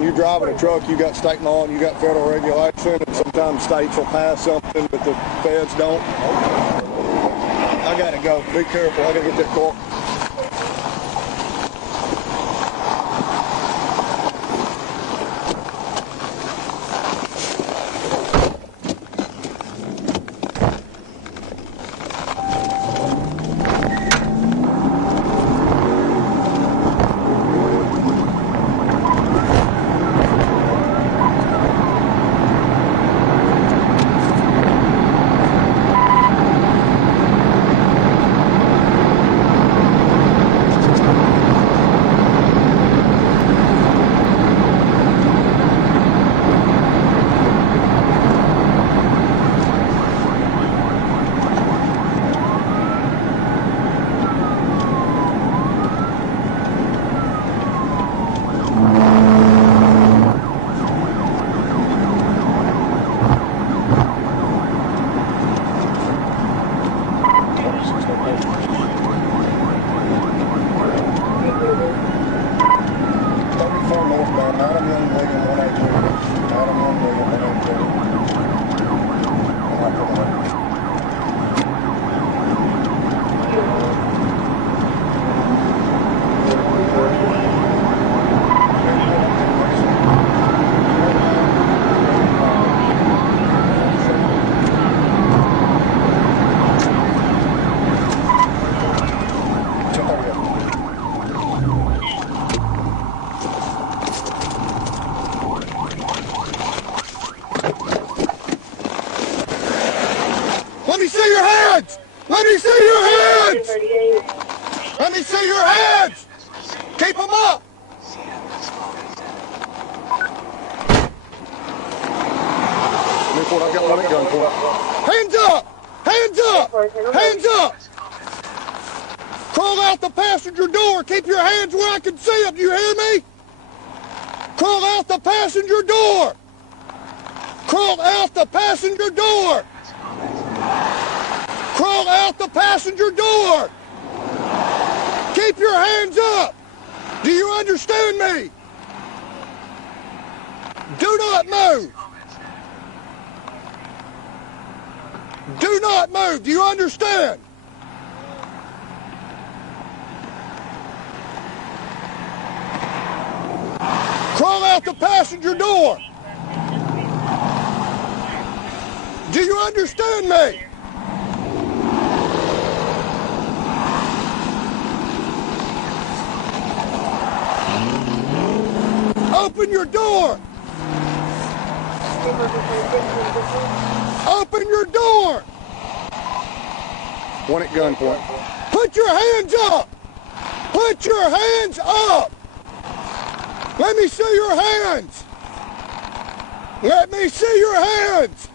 You driving a truck, you got state law and you got federal regulation, and sometimes states will pass something, but the feds don't. I gotta go. Be careful. I gotta get that car. Let me see your hands! Let me see your hands! Let me see your hands! Keep them up! I've got one at gunpoint. Hands up! Hands up! Hands up! Crawl out the passenger door. Keep your hands where I can see them. Do you hear me? Crawl out the passenger door. Crawl out the passenger door. Crawl out the passenger door. Keep your hands up. Do you understand me? Do not move. Do not move. Do you understand? Crawl out the passenger door. Do you understand me? Open your door. Open your door. One at gunpoint. Put your hands up. Put your hands up. Let me see your hands. Let me see your hands.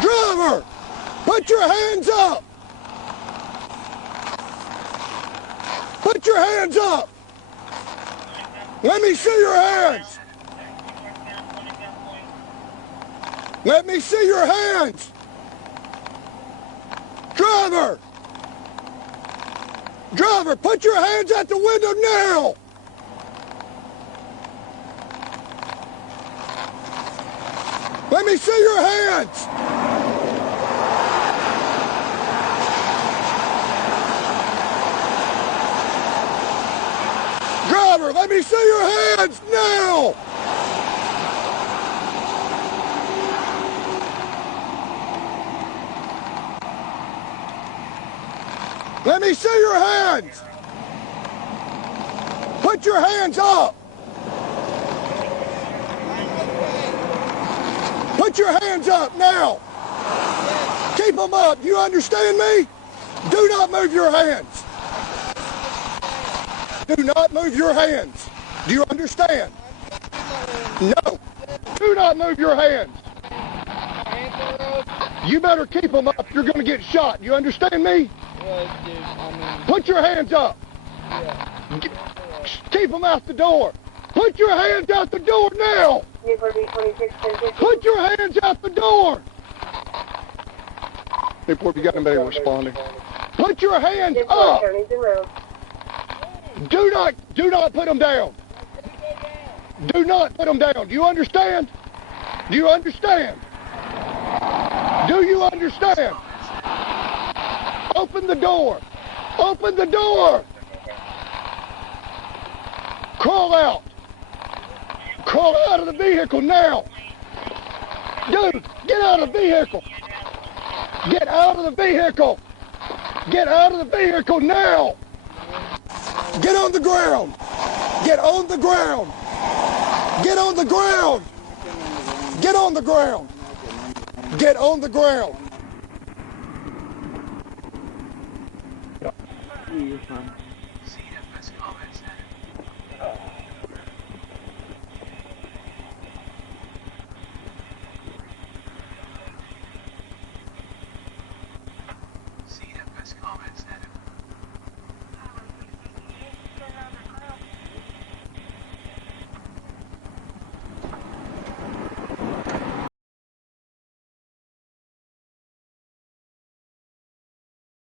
Driver, put your hands up. Put your hands up. Let me see your hands. Let me see your hands. Driver. Driver, put your hands at the window now. Let me see your hands. Driver, let me see your hands now. Let me see your hands. Put your hands up. Put your hands up now. Keep them up. Do you understand me? Do not move your hands. Do not move your hands. Do you understand? No. Do not move your hands. You better keep them up. You're going to get shot. You understand me? Put your hands up. Keep them out the door. Put your hands out the door now. Put your hands out the door. Newport, you got anybody responding? Put your hands up. Do not put them down. Do not put them down. Do you understand? Do you understand? Do you understand? Open the door. Open the door. Crawl out. Crawl out of the vehicle now. Dude, get out of the vehicle. Get out of the vehicle. Get out of the vehicle now. Get on the ground. Get on the ground. Get on the ground. Get on the ground. Get on the ground. You're fine.